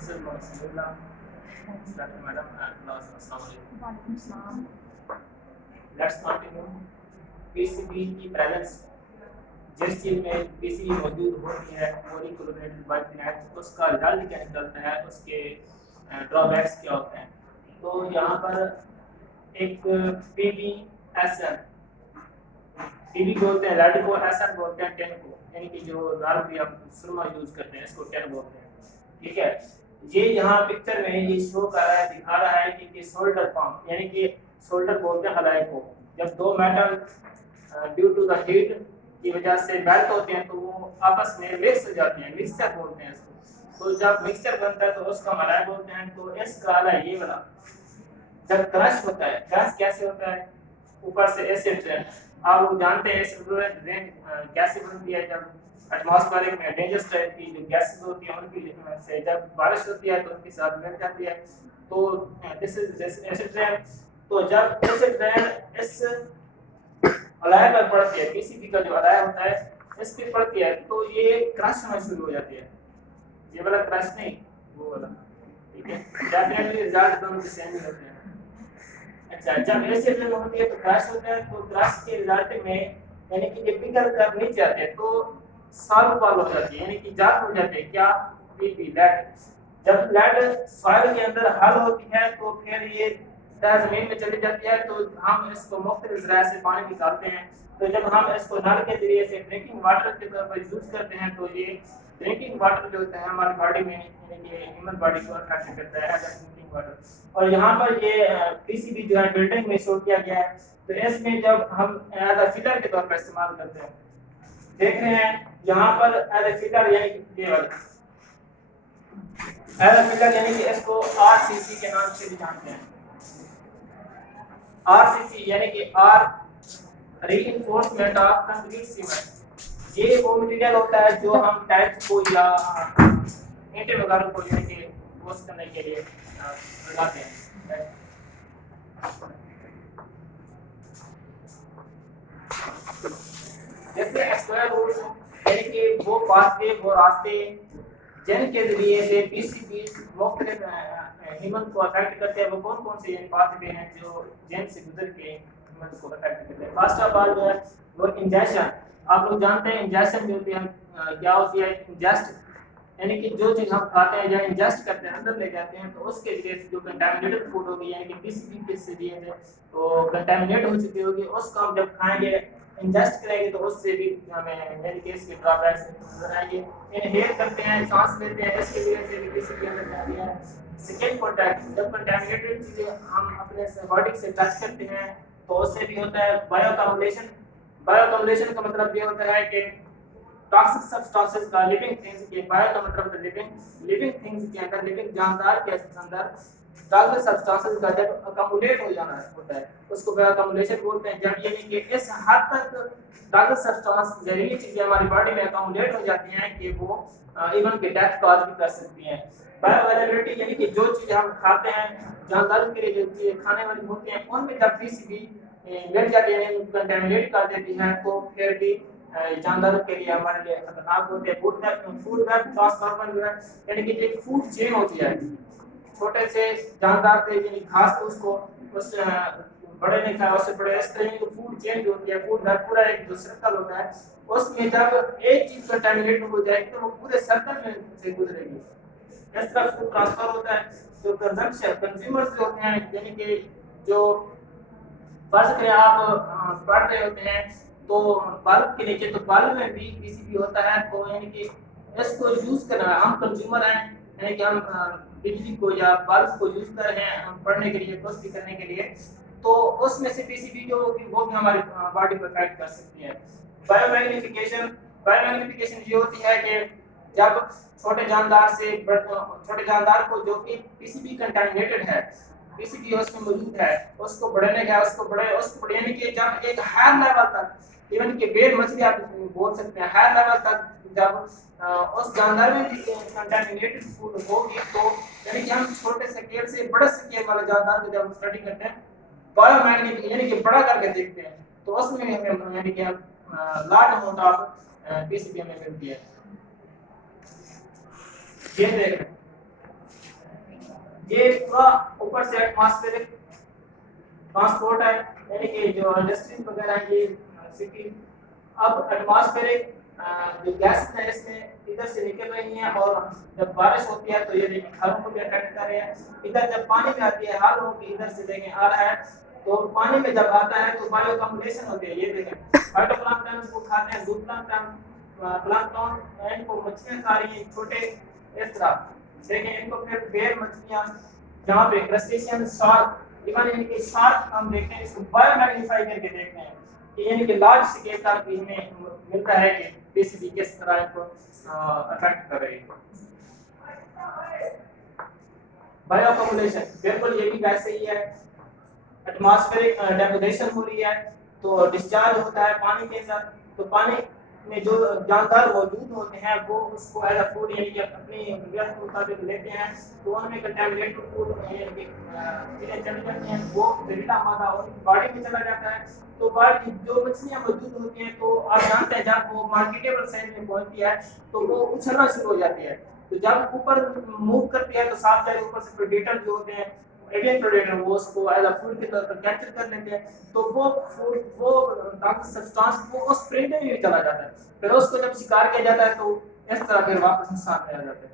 This is Bismillah. Instructor Madam and class. Assalamualaikum. Let's continue. PCB की presence जिस चीज में PCB मौजूद होती है पूरी कोलैबोरेटेड बाय नेट उसका रिजल्ट क्या निकलता है, उसके ड्रॉबैक्स क्या होते हैं। तो यहाँ पर एक PBSN PB बोलते हैं, रेड को SN बोलते हैं 10 को, यानी कि जो नॉर्मली हम सुरमा यूज करते हैं इसको 10 बोलते हैं। ठीक है, ये यहाँ पिक्चर में ये शो कर रहा है, दिखा रहा है कि सोल्डर फॉर्म, यानी कि सोल्डर बोलते हैं हलाई को। जब दो metal due to the heat की वजह से मेल्ट होते हैं तो वो आपस में मिक्स हो जाते हैं, मिक्सचर बोलते हैं इसको। तो जब मिक्सचर बनता है तो उसका मलाई बोलते हैं। तो इसका हलाई ये वाला जब क्रश होता है, क्रश कैसे होता है, ऊपर से एसिड रेन, आप लोग जानते हैं एसिड रेन कैसे बनती है, जब एटमॉस्फेरिक में डेंजरस टाइप की जो गैसेस होती है उनकी से जब बारिश होती है तो उनके साथ मिल जाती है। तो दिस इज एसिड रेन। तो जब एसिड रेन इस अलाय पर पड़ती है, पीसीबी का जो अलाय होता है इस पे पड़ती है तो ये क्रश होना शुरू हो जाती है। ये वाला क्रश नहीं, वो वाला। ठीक है, डेफिनेटली रिजल्ट दोनों के सेम ही होते हैं। अच्छा, जब एसिड रेन होती है तो क्रश होता है, तो क्रश के रिजल्ट में यानी कि ये पिघल कर नीचे आते हैं तो सॉल्युबल हो जाती है, यानी कि जात हो जाते हैं। क्या? PP lead. जब लेड सॉइल के अंदर हल होती है तो फिर ये जमीन में चली जाती है, तो हम इसको मुख्तलिफ ज़राए से पानी निकालते हैं। तो जब हम इसको नल के जरिए से ड्रिंकिंग वाटर के तौर पर यूज करते हैं तो ये ड्रिंकिंग वाटर जो होता है हमारी बॉडी में, यानी कि ह्यूमन बॉडी को अफेक्ट करता है ड्रिंकिंग वाटर। और यहाँ पर ये पीसीबी जो है बिल्डिंग में शो किया गया है, तो इसमें जब हम एज अ फिलर के तौर पर इस्तेमाल करते हैं, देख रहे हैं यहाँ पर एज ए फिलर, यानी कि ये वाला एज ए फिलर, यानी कि इसको आरसीसी के नाम से भी जानते हैं। आरसीसी यानी कि R reinforcement of concrete cement. ये वो मटेरियल होता है जो हम टाइल्स को या ईंटें वगैरह को यानी कि ठोस करने के लिए लगाते हैं। जैसे स्क्वायर रूल्स, यानी कि वो पाथवे, वो रास्ते जिनके जरिए से पीसीबी मुख्तलिफ ह्यूमन को अफेक्ट करते हैं, वो कौन कौन से पाथवे हैं जो जिन से गुजर के ह्यूमन को अफेक्ट करते हैं। फर्स्ट ऑफ ऑल जो है वो इंजेक्शन। आप लोग जानते हैं इंजेक्शन जो होती है क्या होती है। इंजेस्ट यानी कि जो चीज हम खाते हैं या इंजेस्ट करते हैं अंदर ले जाते हैं, तो उसके जरिए से जो कंटामिनेटेड फूड होगी, यानी कि पीसीबी के जरिए तो कंटामिनेट हो चुकी होगी, उसको हम जब खाएंगे इंजेस्ट करेंगे तो उससे भी हमें मेरी केस के ड्रॉबैक्स नजर आएंगे। इनहेल करते हैं, सांस लेते हैं, इसके वजह से भी पीसीबी अंदर जाती है। स्किन कांटेक्ट, जब कंटामिनेटेड चीजें हम अपने बॉडी से टच करते हैं तो उससे भी होता है बायोअकम्युलेशन। बायोअकम्युलेशन का मतलब ये होता है कि टॉक्सिक सब्सटेंसेस का लिविंग थिंग्स के, बायो का मतलब लिविंग थिंग्स के अंदर, लिविंग जानदार के अंदर टॉक्सिक सब्सटेंसेस का जब अकम्युलेट हो जाना होता है उसको बायोअकम्युलेशन बोलते हैं। जब यानी कि इस हद तक टॉक्सिक सब्सटेंस जहरीली चीजें हमारी बॉडी में अकम्युलेट हो जाती हैं कि वो इवन के डेथ कॉज भी कर सकती हैं। बायोअवेलेबिलिटी यानी कि जो चीजें हम खाते हैं जानदारों के लिए जो चीजें खाने वाली होती हैं उनमें जब पीसीबी मिल जाती है, कंटेमिनेट कर देती है, तो फिर भी जानदारों के लिए हमारे लिए खतरनाक होते हैं। फूड वेब ट्रांसफॉर्मर जो है, यानी कि एक फूड चेन होती है, छोटे से जानदार थे यानी घास को उसको उस बड़े ने खाया, उससे बड़े, इस तरह की फूड चेन जो होती है, फूड वेब पूरा एक जो सर्कल होता है, उसमें जब एक चीज कंटेमिनेट हो जाएगी तो वो पूरे सर्कल में से गुजरेगी। इस तरह फूड ट्रांसफर होता है। जो कंज्यूमर्स जो होते हैं, यानी कि जो फर्ज करें आप पढ़ रहे होते हैं तो बल्ब के नीचे, तो बल्ब में भी पीसीबी होता है, तो यानी कि इसको यूज करना, हम कंज्यूमर हैं, यानी कि हम बिजली को या बल्ब को यूज कर रहे हैं हम पढ़ने के लिए, कुछ भी करने के लिए, तो उसमें से पीसीबी जो होगी वो भी हमारी बॉडी को अफेक्ट कर सकती है। बायोमैग्निफिकेशन ये होती है कि जब छोटे जानदार को जो कि पीसीबी कंटामिनेटेड है, पीसीबी उसमें मौजूद है, उसको बढ़ने का उसको बढ़ाने के जब एक हायर लेवल तक, इवन कि बेर मछली आप बोल सकते हैं, हायर लेवल तक जब उस जानदार में भी कंटामिनेटेड फूड होगी, तो यानी कि हम छोटे स्केल से बड़े स्केल वाले जानदार को जब स्टडी करते हैं बायोमैग्नेटिक यानी कि बड़ा करके देखते हैं, तो उसमें हमें यानी कि लार्ज अमाउंट ऑफ पीसीबी हमें मिलती है। ये देख रहे हैं ये पूरा ऊपर से एटमॉस्फेरिक ट्रांसपोर्ट है, यानी कि जो इंडस्ट्रीज वगैरह हैं ये सिटी। अब एटमॉस्फेरिक जो गैस है इसमें इधर से निकल रही हैं और जब बारिश होती है तो ये देखिए घरों को भी अफेक्ट कर रहे हैं। इधर जब पानी में आती है हाल हो कि इधर से देखें आ रहा है, तो पानी में जब आता है तो बायो अकोमोडेशन होती है। ये देखें फाइटोप्लैंक्टन को खाते हैं, जूप्लैंक्टन प्लैंक्टन एंड को मछलियां खा रही हैं छोटे इस तरह देखें इनको। फिर बेर मछलियां जहाँ पे क्रस्टेशियन शार्क इवन इनके शार्क हम देखते हैं, इसको बायो मैग्नीफाई करके देखते हैं कि यानी कि लार्ज स्केल का भी हमें मिलता है कि पीसीबी किस तरह इनको अफेक्ट कर रही है। बायो अकोमोडेशन बिल्कुल ये भी वैसे ही है, एटमॉस्फेरिक डेपोटेशन हो रही है तो डिस्चार्ज होता है पानी के अंदर, तो पानी में जो जानदार मौजूद होते हैं वो उसको एज अ फूड यानी कि अपनी जरूरत के मुताबिक लेते हैं, तो उनमें कंटामिनेटेड फूड यानी कि चीज़ें चली जाती हैं, वो जहरीला मादा उनकी बॉडी में चला जाता है। तो बॉडी जो मछलियाँ मौजूद होती हैं तो आप जानते हैं जब वो मार्केटेबल साइज में पहुँचती है तो वो उछलना शुरू हो जाती है, तो जब ऊपर मूव करती है तो साफ जारी ऊपर से प्रेडेटर जो होते हैं एवियन प्रेडेटर वो उसको एज अ फूड के तौर पर कैप्चर कर लेते हैं, तो वो फूड वो टॉक्सिक सब्सटेंस वो उस प्रेडेटर में भी चला जाता है, फिर उसको जब शिकार किया जाता है तो इस तरह फिर वापस इंसान में आ जाता है।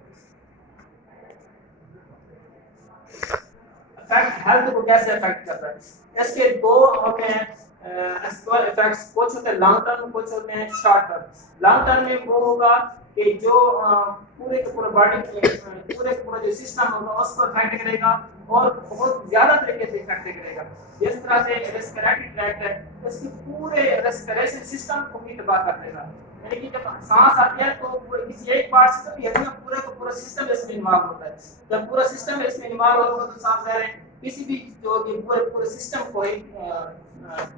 इफेक्ट हेल्थ को कैसे इफेक्ट करता है, इसके दो होते हैं एक्सटर्नल इफेक्ट्स, कुछ होते हैं लॉन्ग टर्म, कुछ होते हैं शॉर्ट टर्म। लॉन्ग टर्म में वो होगा कि जो पूरे के पूरे बॉडी पूरे का पूरा जो सिस्टम होगा उसको इफेक्ट करेगा और बहुत ज्यादा तरीके से इफेक्ट करेगा। जिस तरह से रेस्पिरेटरी ट्रैक्ट है इसके पूरे रेस्पिरेशन सिस्टम को भी तबाह कर देगा, यानी कि जब सांस आती है तो किसी एक पार्ट से तो यदि पूरे का पूरा सिस्टम इसमें इन्वॉल्व होता है, जब पूरा सिस्टम इसमें इन्वॉल्व होगा तो साफ ज़ाहिर है किसी भी जो कि पूरे सिस्टम को ही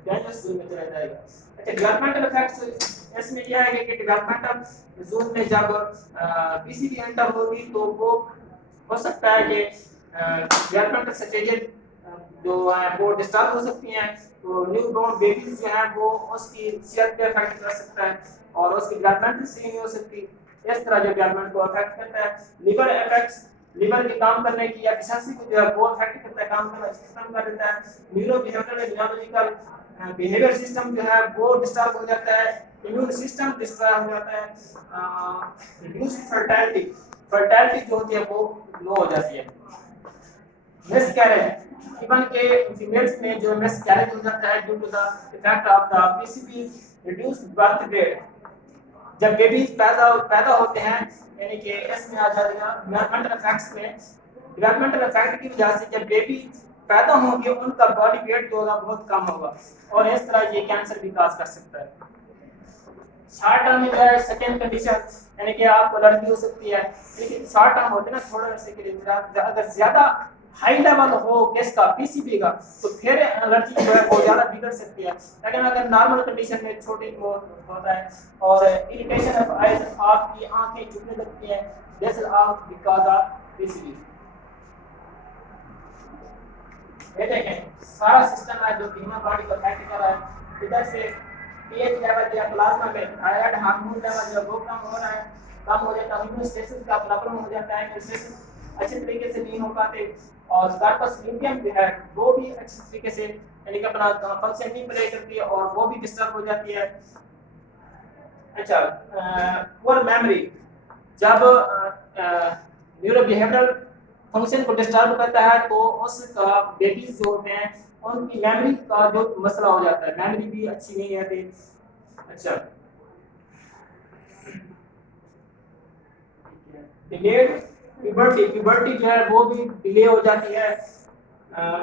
डेंजरस जोन में चला जाएगा। अच्छा डेवलपमेंटल इफेक्ट्स इसमें यह है कि डेवलपमेंटल जोन में जब पीसीबी एंटर होगी तो वो हो सकता है कि डेवलपमेंटल स्टेजेस जो है वो डिस्टर्ब हो सकती हैं, तो न्यू बॉर्न बेबीज जो है वो उसकी सेहत पे इफेक्ट कर सकता है और उसकी डेवलपमेंट सही नहीं हो सकती, इस तरह जो डेवलपमेंट को अफेक्ट करता है। लिवर इफेक्ट्स लिवर के काम करने की एफिशिएंसी को जो है वो अफेक्ट करता है, काम करना सिस्टम कर देता है। न्यूरो बिहेवियरल बिहेवियर सिस्टम जो है वो डिस्टर्ब हो जाता है, इम्यून सिस्टम डिस्टर्ब हो जाता है, रिड्यूस फर्टिलिटी जो होती है वो लो हो जाती है। मिसकैरेज इवन के फीमेल्स में जो मिसकैरेज हो जाता है due to the effect of the PCB reduced birth weight, जब बेबीज पैदा होते हैं यानी कि इसमें आ जाएगा डेवलपमेंटल इफेक्ट्स में, डेवलपमेंटल इफेक्ट की वजह से जब बेबी पैदा होंगे उनका बॉडी वेट जो होगा बहुत कम होगा और इस तरह ये कैंसर भी काज कर सकता है। शॉर्ट टर्म में जो है सेकेंड कंडीशन यानी कि आपको एलर्जी हो सकती है, लेकिन शॉर्ट टर्म होते हैं ना थोड़ा से के लिए अगर ज्यादा हाई लेवल हो किसका पीसीबी का तो फिर एलर्जी जो है वो ज्यादा बिगड़ सकती है, लेकिन अगर नॉर्मल कंडीशन में छोटी होता है और इरिटेशन ऑफ आईज आपकी आंखें झुकने लगती हैं this is all because of PCB. ये देखें सारा सिस्टम है जो ह्यूमन बॉडी को अफेक्ट कर रहा है, इधर से पीएच लेवल या प्लाज्मा में थायराइड हार्मोन लेवल जो वो कम हो रहा है, कम हो जाता है, होम्योस्टेसिस का प्रॉब्लम हो जाता है, होम्योस्टेसिस अच्छे तरीके से नहीं हो पाते और कार्पस ल्यूटियम जो है वो भी अच्छे तरीके से यानी कि अपना फंक्शन नहीं प्ले करती है और वो भी डिस्टर्ब हो जाती है। अच्छा पुअर मेमोरी जब न्यूरो बिहेवियरल फंक्शन को डिस्टर्ब करता है तो उसका बेबीज जो होते हैं उनकी मेमोरी का जो मसला हो जाता है, मेमोरी भी अच्छी नहीं रहती। अच्छा डिलेड प्यूबर्टी जो है वो भी डिले हो जाती है,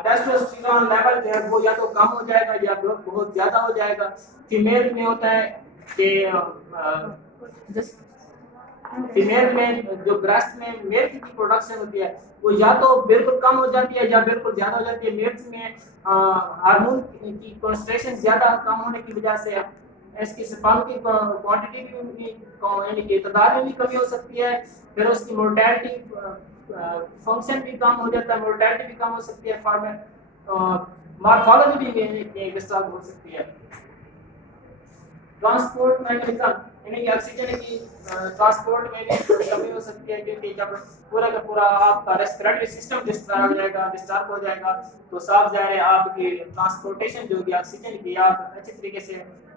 टेस्टोस्टेरोन लेवल जो है वो या तो कम हो जाएगा या बहुत ज्यादा हो जाएगा। फीमेल में होता है कि फीमेल में जो ब्रेस्ट में मिल्क की प्रोडक्शन होती है वो या तो बिल्कुल कम हो जाती है या बिल्कुल ज्यादा हो जाती है। मेल्स में हार्मोन की कंसंट्रेशन ज्यादा कम होने की वजह से इसकी स्पर्म की क्वांटिटी भी उनकी यानी कि तादाद में भी कमी हो सकती है, फिर उसकी मोर्टेलिटी फंक्शन भी कम हो जाता है, मोर्टेलिटी भी कम हो सकती है, मॉर्फोलॉजी भी डिस्टर्ब हो सकती है। ट्रांसपोर्ट मैकेनिज्म यानी कि ऑक्सीजन की ट्रांसपोर्ट में भी कमी हो सकती है, क्योंकि जब पूरा का पूरा आपका रेस्पिरेटरी सिस्टम डिस्टर्ब हो जाएगा तो साफ ज़ाहिर है आपकी ट्रांसपोर्टेशन जो होगी ऑक्सीजन की, आप अच्छी तरीके से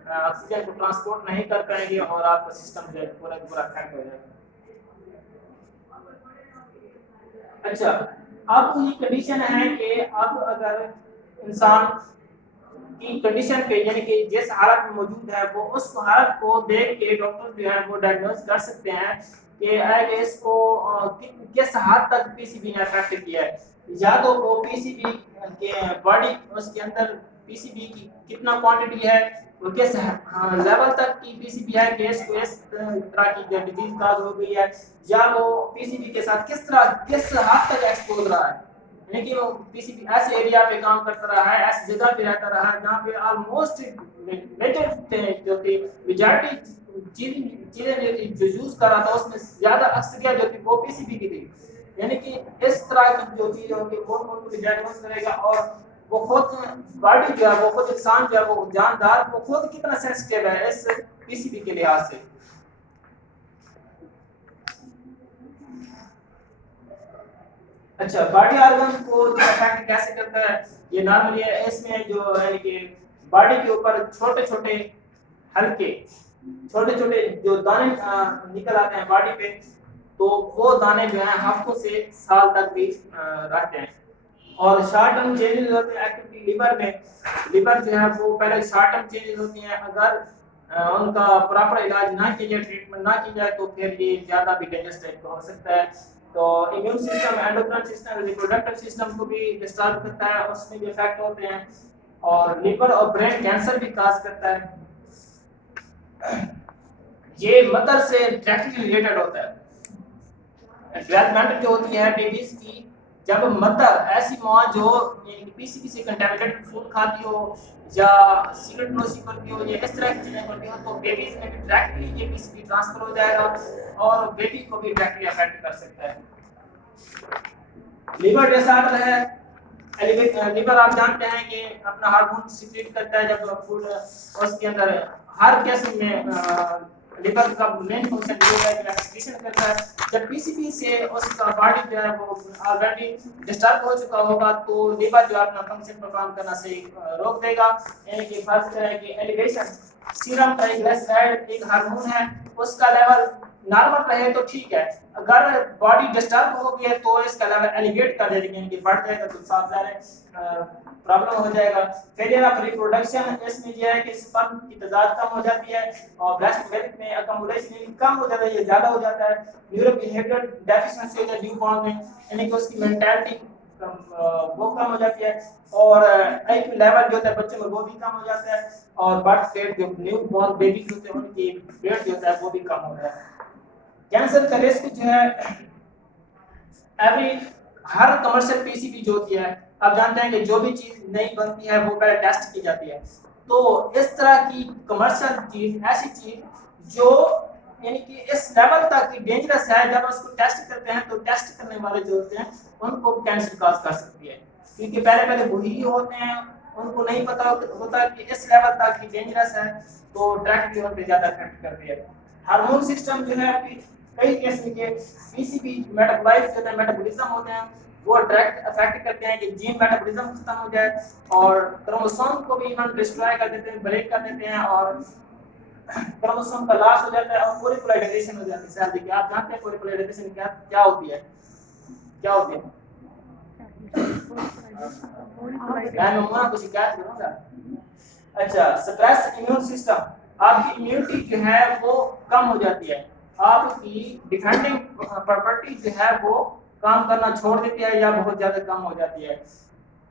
ऑक्सीजन को ट्रांसपोर्ट नहीं कर पाएंगे और आपका सिस्टम जो है पूरा का पूरा अफेक्ट हो जाएगा। अच्छा, अब ये कंडीशन है कि अब अगर इंसान की कंडीशन पे यानी कि जिस हालत में मौजूद है वो उस हालत को देख के डॉक्टर जो है वो डायग्नोज कर सकते हैं कि इसको किस हद तक पीसीबी ने अफेक्ट किया है। या तो वो पीसीबी के बॉडी उसके अंदर पीसीबी की कितना क्वांटिटी है, वो किस लेवल तक की पीसीबी है कि इसको इस तरह की डिजीज काज हो गई है, या वो पीसीबी के साथ किस हद तक एक्सपोज रहा है, यानी कि वो पीसीबी ऐसे एरिया पे काम करता रहा है, ऐसी जगह पे रहता रहा है जहाँ पे ऑलमोस्ट मेजर जो थी मेजॉरिटी चीजें जो यूज कर रहा था उसमें ज्यादा अक्सरियत जो थी वो पीसीबी की थी। यानी कि इस तरह की जो चीज होगी वो उनको डायग्नोस करेगा और वो खुद बॉडी जो है वो खुद इंसान जो है वो जानदार वो खुद कितना सेंसिटिव है इस पीसीबी के लिहाज से। अच्छा, बॉडी ऑर्गन को अफेक्ट कैसे करता है, ये नॉर्मली इसमें जो है कि बॉडी के ऊपर छोटे छोटे हल्के छोटे छोटे जो दाने निकल आते हैं बॉडी पे, तो वो दाने जो है हफ्तों से साल तक भी रहते हैं। और शॉर्ट टर्म चेंजेस होते हैं एक्टिविटी लिवर में, लिवर जो है वो पहले शॉर्ट टर्म चेंजेस होती हैं, अगर उनका प्रॉपर इलाज ना किया जाए, ट्रीटमेंट ना की जाए तो फिर ये ज़्यादा भी डेंजरस टाइप का हो सकता है। तो immune system, endocrine system, reproductive system को भी डिस्टर्ब करता है, उसमें भी इफेक्ट होते हैं, और लिवर और ब्रेन कैंसर भी काज करता है। ये मदर से डायरेक्टली रिलेटेड होता है। डेवलपमेंट जो होती है बेबीज की, जब मदर ऐसी माँ जो पीसीबी से कंटामिनेटेड फूड खाती हो या सिगरेट नोशी करती हो या इस तरह की चीजें करती हो तो बेबीज में भी डायरेक्टली ये पीसीबी ट्रांसफर हो जाएगा और बेबी को भी डायरेक्टली अफेक्ट कर सकता है। लिवर डिसऑर्डर है, लिवर आप जानते हैं कि अपना हार्मोन सीक्रेट करता है जब फूड उसके अंदर, हर केस में लिवर का मेन फंक्शन ये है कि एक्सक्रीशन करता है। जब पीसीबी से उसका बॉडी जो है वो ऑलरेडी डिस्टर्ब हो चुका होगा तो लिवर जो अपना फंक्शन परफॉर्म करना से रोक देगा। यानी कि फर्स्ट है कि एलिवेशन, सीरम ट्राइग्लिसराइड एक हार्मोन है, उसका लेवल नॉर्मल रहे तो ठीक है, अगर बॉडी डिस्टर्ब हो गई है तो इसका लेवल एलिवेट कर देगा, यानी कि बढ़ जाएगा तो साफ ज़ाहिर प्रॉब्लम हो जाएगा। फेलियर ऑफ रिप्रोडक्शन, इसमें यह है कि स्पर्म की तादाद कम हो जाती है और ब्रेस्ट मिल्क में अकमुलेशन कम हो जाता है, ये ज़्यादा हो जाता है। न्यूरो बिहेवियर डेफिशिएंसी हो जाती है न्यूबॉर्न में, यानी कि उसकी मेंटालिटी वो कम हो जाती है और आईक्यू लेवल जो होता है बच्चों में वो भी कम हो जाता है और बर्थ रेट जो न्यूबॉर्न बेबीज होते हैं उनकी रेट जो होता है वो भी कम हो जाता है। कैंसर का रिस्क जो है हर कमर्शियल पीसीबी जो होती है, आप जानते हैं कि जो भी चीज नई बनती है वो पहले टेस्ट की जाती है, तो इस तरह की कमर्शियल चीज ऐसी चीज जो यानी कि इस लेवल तक की डेंजरस है, जब उसको टेस्ट करते हैं तो टेस्ट करने वाले जो होते हैं उनको कैंसर काज कर सकती है, क्योंकि पहले वही होते हैं, उनको नहीं पता होता कि इस लेवल तक की डेंजरस है तो डायरेक्टली उन पे ज्यादा इफेक्ट करती है। हार्मोन सिस्टम जो है कई किस्म के पीसीबी मेटाबोलाइट्स जो है मेटाबॉलिज्म होते हैं वो डायरेक्ट अफेक्ट करते हैं कि जीन मेटाबॉलिज्म खत्म हो जाए और क्रोमोसोम को भी हम डिस्ट्रॉय कर देते हैं, ब्रेक कर देते हैं और क्रोमोसोम का लॉस हो जाता है और पॉलीपोलाइजेशन हो जाती है। सर देखिए, आप जानते हैं पॉलीपोलाइजेशन क्या होती है, क्या होती है? मैं मम्मा को शिकायत करूंगा। अच्छा, स्ट्रेस इम्यून सिस्टम, आपकी इम्यूनिटी जो है वो कम हो जाती है, आपकी डिफेंडिंग प्रॉपर्टी जो है वो काम करना छोड़ देती है या बहुत ज्यादा कम हो जाती है।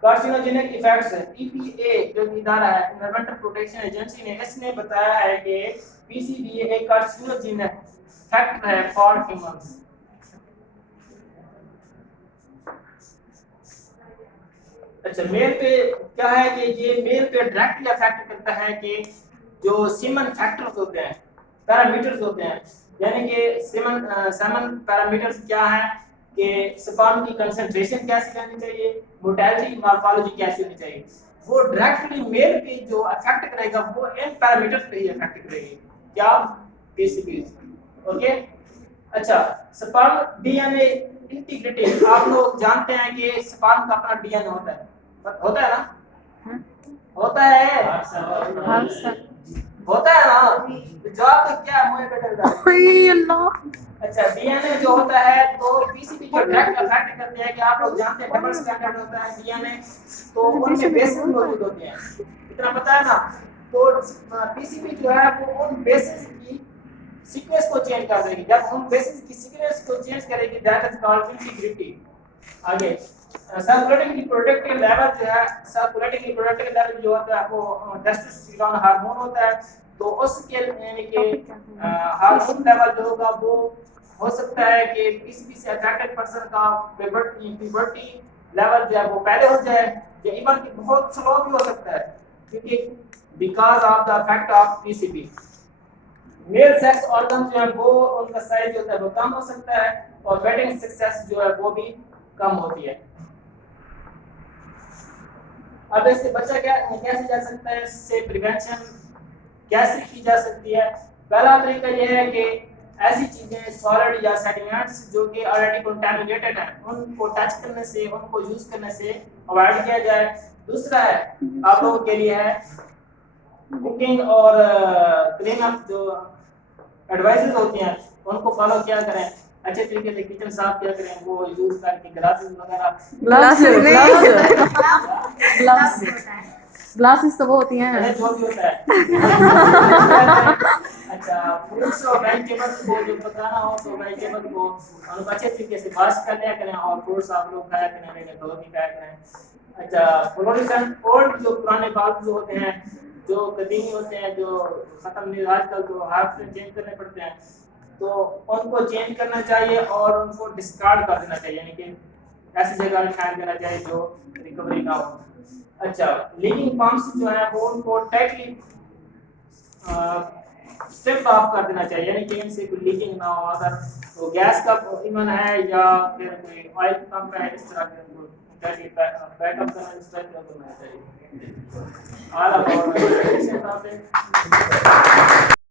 कार्सिनोजेनिक इफेक्ट्स है, ईपीए जो इदारा है एनवायरमेंटल प्रोटेक्शन एजेंसी ने इसने बताया है कि पीसीबी एक कार्सिनोजेनिक फैक्टर है फॉर ह्यूमंस। अच्छा, मेल पे क्या है कि ये मेल पे डायरेक्टली अफेक्ट करता है कि जो सीमन फैक्टर्स होते हैं, पैरामीटर्स होते हैं, यानी कि सीमन पैरामीटर्स क्या है कि स्पर्म की कंसंट्रेशन कैसी रहनी चाहिए, मोर्टेलिटी मॉर्फोलॉजी कैसी होनी चाहिए, वो डायरेक्टली मेल पे जो अफेक्ट करेगा वो इन पैरामीटर्स पे ही अफेक्ट करेगी। क्या पीसीबी। ओके, अच्छा स्पर्म डीएनए इंटीग्रिटी, आप लोग जानते हैं कि स्पर्म का अपना डीएनए होता है ना? होता है होता है ना? जवाब तो क्या है मुझे बेटा? अच्छा डीएनए जो होता है तो पीसीबी जो डायरेक्ट अफेक्ट करते हैं कि आप लोग जानते हैं डबल स्ट्रैंडेड होता है डीएनए, तो उनमें बेसिस मौजूद होते हैं, इतना पता है ना? तो पीसीबी जो है वो उन बेसिस की सीक्वेंस को चेंज कर देगी। जब हम बेसिस की सीक्वेंस को चेंज करेगी दैट इज कॉल्ड इंटीग्रिटी। आगे सर्कुलेटिंग रिप्रोडक्टिव लेवल जो है, सर्कुलेटिंग रिप्रोडक्टिव लेवल जो होता है वो टेस्टोस्टेरोन हार्मोन होता है, तो उसके यानी कि हार्मोन लेवल जो होगा वो हो सकता है कि पीसीबी से अफेक्टेड पर्सन का प्यूबर्टी लेवल जो है वो पहले हो जाए, या इवन कि बहुत स्लो भी हो सकता है, क्योंकि because of the effect of PCB. Male sex organ जो है वो उनका साइज जो होता है वो कम हो सकता है, और वेडिंग सक्सेस जो है वो भी कम होती है। अब इससे बचा कैसे जा सकता है, इससे प्रिवेंशन कैसे की जा सकती है? पहला तरीका यह है कि ऐसी चीजें सॉलिड या सेडिमेंट्स जो कि ऑलरेडी कंटामिनेटेड हैं उनको टच करने से, उनको यूज करने से अवॉइड किया जाए। दूसरा है आप लोगों के लिए है कुकिंग और क्लीन अप जो एडवाइसेस होती हैं उनको फॉलो किया करें, अच्छे तरीके से किचन साफ किया करें, वो यूज करके ग्लासेस वगैरह ग्लासेस तो वो होती हैं जो भी होता है। अच्छा फ्रूट्स और वेजिटेबल्स को जो पकाना हो तो वेजिटेबल को उनको अच्छे तरीके से वॉश कर लिया करें, और फ्रूट्स आप लोग खाया करें, नहीं तो नहीं खाया करें। अच्छा फ्लोरिसेंट ओल्ड जो पुराने बल्ब जो होते हैं जो कदीमी होते हैं जो खत्म नहीं, आजकल तो हाथ से चेंज करने पड़ते हैं, तो उनको चेंज करना चाहिए और उनको डिस्कार्ड कर देना चाहिए, यानी कि ऐसी जगह फेंक देना चाहिए जो रिकवरी ना हो। अच्छा लीकिंग पंप्स जो है वो उनको टाइटली स्टेप ऑफ कर देना चाहिए, यानी कि इनसे कोई लीकिंग ना हो। अगर तो गैस का ईंधन है या फिर कोई ऑयल पंप है, इस तरह के उनको टाइटली बैकअप करना चाहिए।